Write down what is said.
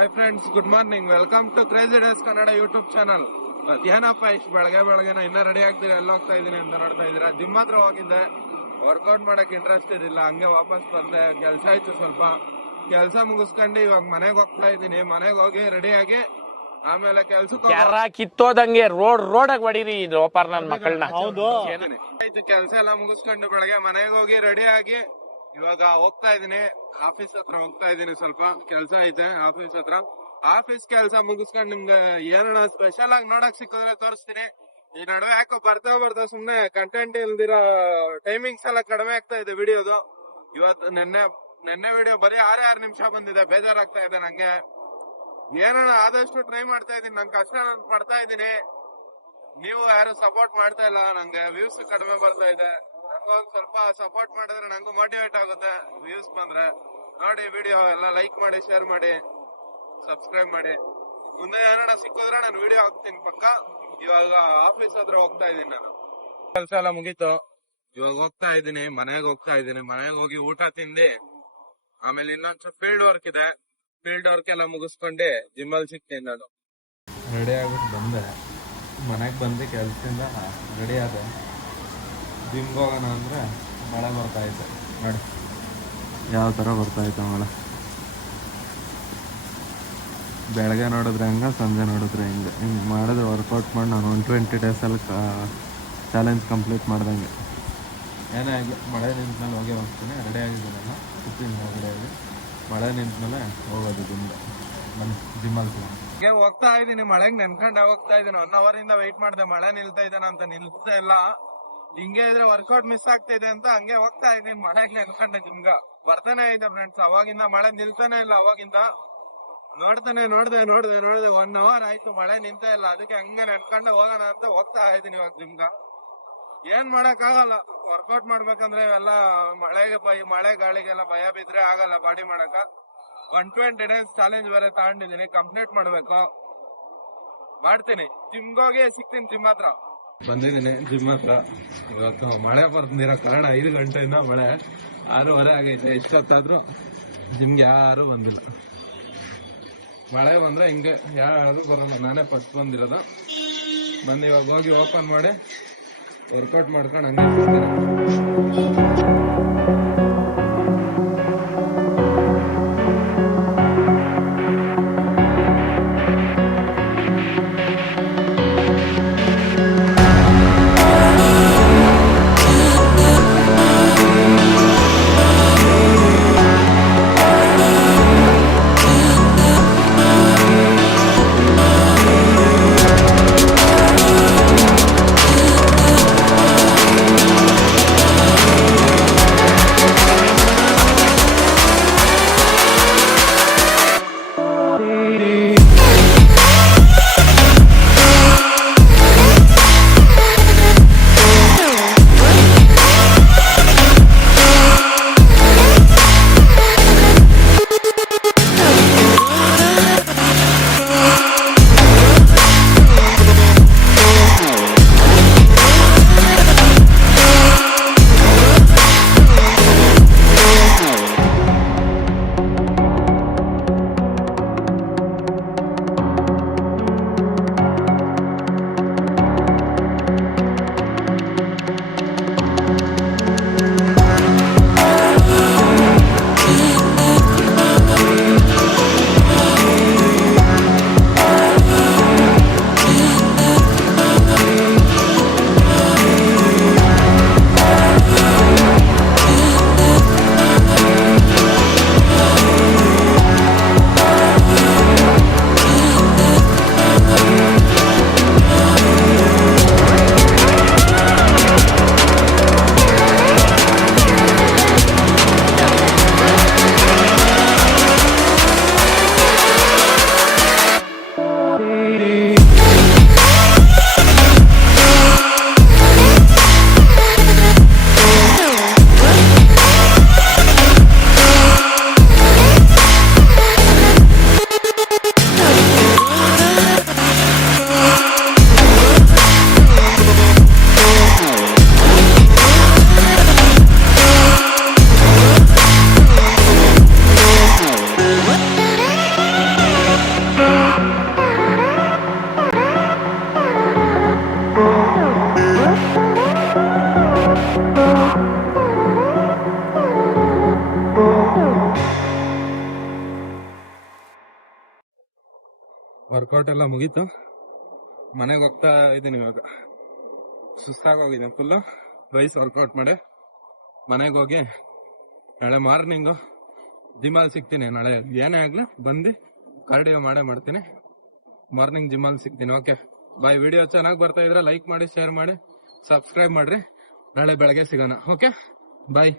Hi friends good morning welcome to Crazy Days Kannada YouTube channel ಏನಪ್ಪ ಇಷ್ಟು ಬೆಳಗ್ಗೆ ಬೆಳಗ್ಗೆನ ಇನ್ನ ರೆಡಿ ಆಗ್ತೀರಾ ಎಲ್ಲ ಹೋಗ್ತಾ ಇದೀನಿ ಅಂತ ನೋಡ್ತಾ ಇದೀರಾ ಜಿಮ್ ಹತ್ರ ಹೋಗಿದ್ದೆ. ವರ್ಕೌಟ್ ಮಾಡಕ್ ಇಂಟ್ರೆಸ್ಟ್ ಇದಿಲ್ಲ ಹಂಗೆ ವಾಪಸ್ ಬಂದೆ. ಕೆಲ್ಸ ಆಯ್ತು ಸ್ವಲ್ಪ. ಕೆಲ್ಸ ಮುಗಿಸ್ಕೊಂಡು ಇವಾಗ ಮನೆಗೆ ಹೋಗ್ತಾ ಇದೀನಿ ಮನೆಗೆ ಹೋಗಿ ರೆಡಿ ಆಗಿ ಆಮೇಲೆ ಕೆಲ್ಸಕ್ಕೆ ಯಾರ ಕಿತ್ತೋದಂಗೆ ರೋಡ್ ರೋಡಾಗ ಹೊಡೀರಿ ಇದು ಓಪರ್ ನನ್ ಮಕ್ಕಳನ್ನ. ಹೌದು. ಆಯ್ತು ಕೆಲಸ ಎಲ್ಲ ಮುಗಿಸ್ಕೊಂಡು ಬೆಳಗ್ಗೆ ಮನೆಗೆ ಹೋಗಿ ರೆಡಿ ಆಗಿ ಇವಾಗ ಹೋಗ್ತಾ ಇದೀನಿ ಆಫೀಸ್ ಹತ್ರ ಹೋಗ್ತಾ ಇದೀನಿ ಸ್ವಲ್ಪ. ಕೆಲಸ ಐತೆ ಆಫೀಸ್ ಹತ್ರ. ಆಫೀಸ್ ಕೆಲಸ ಮುಗಿಸ್ಕೊಂಡು ನಿಮ್ಗೆ ಏನೋ ಸ್ಪೆಷಲ್ ಆಗಿ ನೋಡಕ್ ಸಿಕ್ಕಿದ್ರೆ ತೋರಿಸ್ತೀನಿ. ಈ ನಡುವೆ ಯಾಕೋ ಬರ್ತಾ ಬರ್ತಾ ಸುಮ್ನೆ ಕಂಟೆಂಟ್ ಇಲ್ದಿರೋ ಟೈಮಿಂಗ್ಸ್ ಎಲ್ಲ ಕಡಿಮೆ ಆಗ್ತಾ ಇದೆ ವಿಡಿಯೋದು ಇವತ್ತು ನಿನ್ನೆ ನಿನ್ನೆ ವಿಡಿಯೋ ಬರೀ ಆರೇ ಆರು ನಿಮಿಷ ಬಂದಿದೆ. ಬೇಜಾರಾಗ್ತಾ ಇದೆ ನಂಗೆ. ಏನೋ ಆದಷ್ಟು ಟ್ರೈ ಮಾಡ್ತಾ ಇದೀನಿ ನಂಗೆ ಕಷ್ಟ ನಾನು ಪಡ್ತಾ ಇದೀನಿ ನೀವು ಯಾರು ಸಪೋರ್ಟ್ ಮಾಡ್ತಾ ಇಲ್ಲ. ನಂಗೆ ವ್ಯೂಸ್ ಕಡಿಮೆ ಬರ್ತಾ ಇದೆ. ನಂಗೊಂದ್ ಸ್ವಲ್ಪ ಸಪೋರ್ಟ್ ಮಾಡಿದ್ರೆ ನಂಗೂ ಮೋಟಿವೇಟ್ ಆಗುತ್ತೆ. ವ್ಯೂಸ್ ಬಂದ್ರೆ ನೋಡಿ ವಿಡಿಯೋ ಎಲ್ಲ ಲೈಕ್ ಮಾಡಿ ಶೇರ್ ಮಾಡಿ ಸಬ್ಸ್ಕ್ರೈಬ್ ಮಾಡಿ. ಮುಂದೆ ಏನಾರ ಸಿಕ್ಕಿದ್ರೆ ನಾನು ವಿಡಿಯೋ ಹಾಕ್ತೀನಿ ಪಕ್ಕ. ಇವಾಗ ಆಫೀಸ್ ಹತ್ರ ಹೋಗ್ತಾ ಇದೀನಿ ನಾನು. ಕೆಲಸ ಎಲ್ಲ ಮುಗೀತು. ಇವಾಗ ಹೋಗ್ತಾ ಇದೀನಿ ಮನೆಗೆ ಹೋಗ್ತಾ ಇದೀನಿ ಮನೆಗೆ ಹೋಗಿ ಊಟ ತಿಂದಿ ಆಮೇಲೆ ಇನ್ನೊಂದ್ಸ ಫೀಲ್ಡ್ ವರ್ಕ್ ಇದೆ. ಫೀಲ್ಡ್ ವರ್ಕ್ ಎಲ್ಲ ಮುಗಿಸ್ಕೊಂಡೆ ಜಿಮ್ ಅಲ್ಲಿ ಸಿಗ್ತೀನಿ ನಾನು. ರೆಡಿ ಆಗ್ಬಿಟ್ಟು ಬಂದೆ. ಮನೆಗೆ ಬಂದು ಕೆಲಸದಿಂದ ರೆಡಿ ಆದೆ. ಜಿಮ್ಗೆ ಹೋಗೋಣ ಅಂದರೆ ಮಳೆ ಬರ್ತಾ ನೋಡಿ ಯಾವ ಥರ ಬರ್ತಾ ಇತ್ತು ಮಳೆ? ಬೆಳಗ್ಗೆ ನೋಡಿದ್ರೆ ಹಂಗೆ ಸಂಜೆ ನೋಡಿದ್ರೆ ಹಿಂಗೆ. ಹಿಂಗೆ ಮಾಡಿದ್ರೆ ವರ್ಕೌಟ್ ಮಾಡಿ ನಾನು ಒನ್ ಟ್ವೆಂಟಿ ಡೇಸಲ್ಲಿ ಚಾಲೆಂಜ್ ಕಂಪ್ಲೀಟ್ ಮಾಡ್ದಂಗೆ. ಏನೇ ಆಗಲಿ ಮಳೆ ನಿಂತ್ಮೇಲೆ ಹೋಗಿ ಹೋಗ್ತೀನಿ. ರೆಡಿ ಆಗಿದ್ದೀನಲ್ಲ ಸುತ್ತಿನ ಹೋಗಿ. ಆಗಿ ಮಳೆ ನಿಂತ್ಮೇಲೆ ಹೋಗೋದು ಜಿಮ್ಗೆ ಬನ್ನಿ ಜಿಮ್ಮಲ್ಲಿ ಸಿಗೋಣ ಹೀಗೆ ಹೋಗ್ತಾ ಇದ್ದೀನಿ ಮಳೆಗೆ ನೆನ್ಕೊಂಡೆ ಹೋಗ್ತಾ ಇದ್ದೀನಿ. ಒನ್ ಅವರಿಂದ ಇಂದ ವೆಯ್ಟ್ ಮಾಡ್ದೆ ಮಳೆ ನಿಲ್ತಾ ಇದ್ದಾನೆ ಅಂತ ನಿಲ್ತಾ ಇಲ್ಲ. ಹಿಂಗೆ ಇದ್ರೆ ವರ್ಕೌಟ್ ಮಿಸ್ ಆಗ್ತಾ ಇದೆ ಅಂತ ಹಂಗೆ ಹೋಗ್ತಾ ಇದೀನಿ ಮಳೆಗೆ ನೆನ್ಕೊಂಡೆ ನಿಮ್ಗ. ಬರ್ತಾನೆ ಇದೆ ಫ್ರೆಂಡ್ಸ್ ಅವಾಗಿಂದ ಮಳೆ ನಿಲ್ತಾನೆ ಇಲ್ಲ, ಅವಾಗಿಂದ ನೋಡ್ತಾನೆ, ನೋಡ್ದೆ ನೋಡ್ದೆ ನೋಡ್ದೆ ಒನ್ ಅವರ್ ಆಯ್ತು, ಮಳೆ ನಿಂತ ಇಲ್ಲ. ಅದಕ್ಕೆ ಹಂಗೆ ನೆನ್ಕೊಂಡೆ ಹೋಗೋಣ ಅಂತ ಹೋಗ್ತಾ ಇದೀನಿ ಇವಾಗ ನಿಮ್ಗ. ಏನ್ ಮಾಡಕ್ ಆಗಲ್ಲ ವರ್ಕೌಟ್ ಮಾಡ್ಬೇಕಂದ್ರೆ ಎಲ್ಲ ಮಳೆಗೆ ಬೈ ಮಳೆ ಗಾಳಿಗೆಲ್ಲ ಭಯ ಬಿದ್ರೆ ಆಗಲ್ಲ ಬಾಡಿ ಮಾಡಕ. ಒನ್ ಟ್ವೆಂಟಿ ಡೇಸ್ ಚಾಲೆಂಜ್ ಬೇರೆ ತಗೊಂಡಿದ್ದೀನಿ ಕಂಪ್ಲೀಟ್ ಮಾಡ್ಬೇಕು. ಮಾಡ್ತೀನಿ. ಜಿಮ್ಗೋಗಿ ಸಿಗ್ತೀನಿ ಜಿಮ್ ಹತ್ರ ಬಂದಿದ್ದೀನಿ ಜಿಮ್ ಹತ್ರ. ಇವತ್ತು ಮಳೆ ಬರ್ತಿರೋ ಕಾರಣ ಐದು ಗಂಟೆಯಿಂದ ಮಳೆ. ಆರೂವರೆ ಆಗೈತೆ, ಎಷ್ಟೊತ್ತಾದ್ರೂ ಜಿಮ್ಗೆ ಯಾರು ಬಂದಿಲ್ಲ. ಮಳೆ ಬಂದ್ರೆ ಹಿಂಗೆ, ಯಾರು ಬರಲ್ಲ, ನಾನೇ ಫಸ್ಟ್ ಬಂದಿರೋದು. ಬಂದು ಇವಾಗ ಹೋಗಿ ಓಪನ್ ಮಾಡಿ ವರ್ಕೌಟ್ ಮಾಡ್ಕೊಂಡು ಹಂಗೆ Baby. ವರ್ಕೌಟ್ ಎಲ್ಲ ಮುಗೀತು. ಮನೆಗೆ ಹೋಗ್ತಾ ಇದ್ದೀನಿ ಇವಾಗ. ಸುಸ್ತಾಗೋಗಿದೆ ಫುಲ್ಲು ರೈಸ್ ವರ್ಕೌಟ್ ಮಾಡಿ. ಮನೆಗೆ ಹೋಗಿ ನಾಳೆ ಮಾರ್ನಿಂಗು ಜಿಮ್ಮಲ್ಲಿ ಸಿಗ್ತೀನಿ. ನಾಳೆ ಏನೇ ಆಗಲಿ ಬಂದು ಕಾರ್ಡಿಯೋ ಮಾಡೇ ಮಾಡ್ತೀನಿ. ಮಾರ್ನಿಂಗ್ ಜಿಮ್ಮಲ್ಲಿ ಸಿಗ್ತೀನಿ. ಓಕೆ ಬಾಯ್ ವಿಡಿಯೋ ಚೆನ್ನಾಗಿ ಬರ್ತಾ ಇದ್ರೆ ಲೈಕ್ ಮಾಡಿ ಶೇರ್ ಮಾಡಿ ಸಬ್ಸ್ಕ್ರೈಬ್ ಮಾಡಿರಿ. ನಾಳೆ ಬೆಳಗ್ಗೆ ಸಿಗೋಣ. Okay bye